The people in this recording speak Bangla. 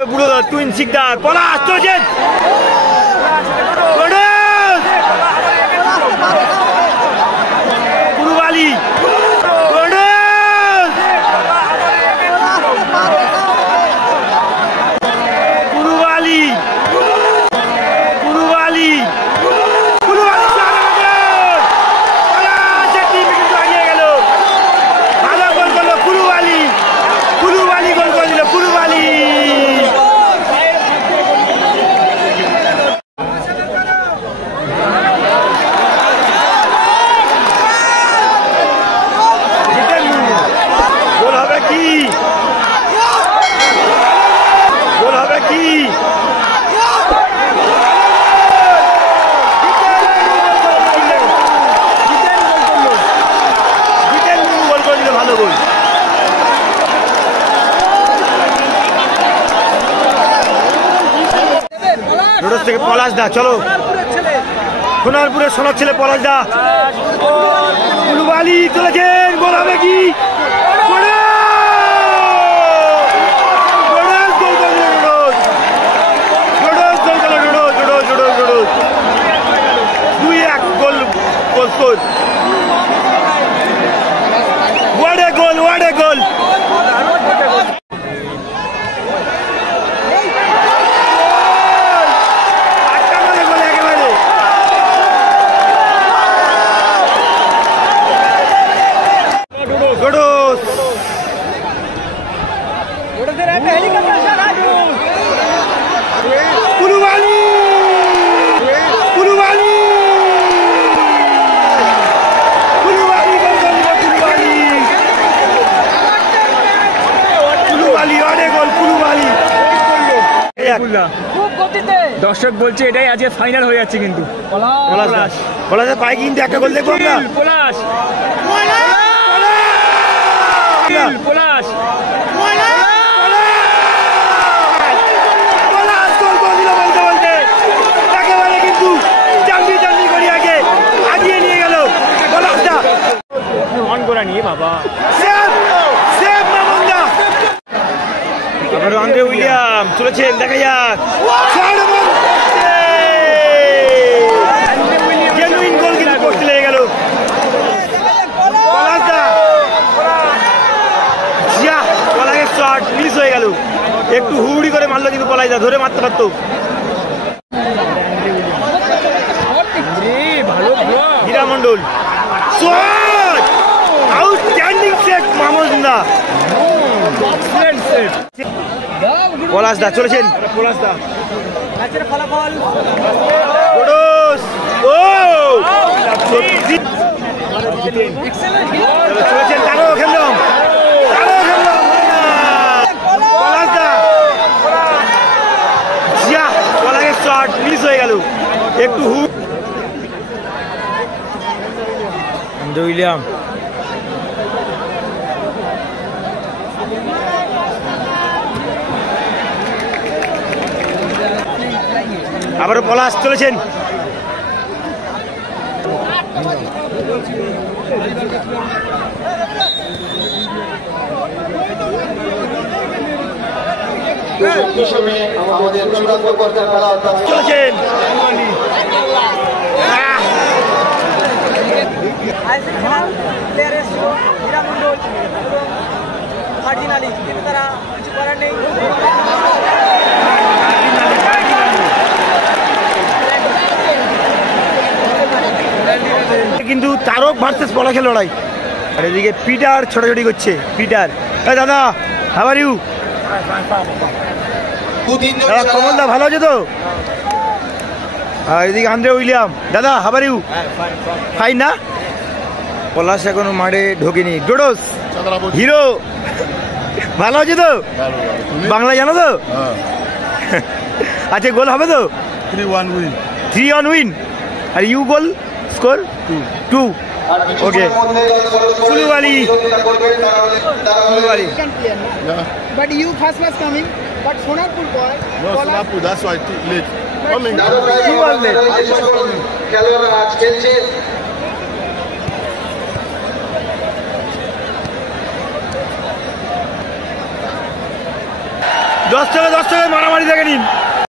বুড়ো টুইন শিকদার পলাশ চলছেন কুরুবালি কুরুবালি কুরুবালি থেকে পলাশ দা চলো সোনারপুরের সোনার ছেলে পলাশ দা কুলুবালি চলেছেন গোল হবে কি গোল দর্শক বলছে এটাই আজকে ফাইনাল হয়ে যাচ্ছে কিন্তু পলাশের পায়ে কিন্তু একটা গোল দেখবো আমরা পলাশ পলাশ কিন্তু জাম্বি করি আগে আগিয়ে নিয়ে গেল পলাশদা অন করা নিয়ে বাবা আবার আন্দ্রে উইলিয়াম চলেছেন দেখা যাক জেনুইন গোল কিন্তু করতে লেগে গেল পলাশের শট মিস হয়ে গেল একটু হুড়ি করে মারলো কিন্তু পলাশ দা ধরে মারতে পারতো হীরা মন্ডল আউটস্ট্যান্ডিং সেট মাহমুদ দা পলাশ দা চলেছেন পলাশ দা চলেছেন কারো খেললাম পলাশ দা পলাশের শট মিস হয়ে গেল একটু উইলিয়াম আবারও পলাশ চলেছেন চলেছেন তারা কিছু করার নেই কিন্তু তারক ভার্সেস পলাশের লড়াই আর এদিকে পিটার ছোটাছুটি করছে পিটার দাদা হাউ আর ইউ কমল দা ভালো আছে তো আর এদিকে আন্দ্রে উইলিয়াম দাদা হাউ আর ইউ ফাইন না পলাশ এখনো মাঠে ঢোকেনি ডোডোস হিরো ভালো আছে তো বাংলা জানো তো আচ্ছা গোল হবে তো 3-1 উইন আর you goal score 2 okay Coulibaly but you first was coming but Sonarpur boy no Sonarpur that's why too late coming too late খেলোয়াড়রা আজ খেলছে 10 টাকা মারামারি দেখে নিন।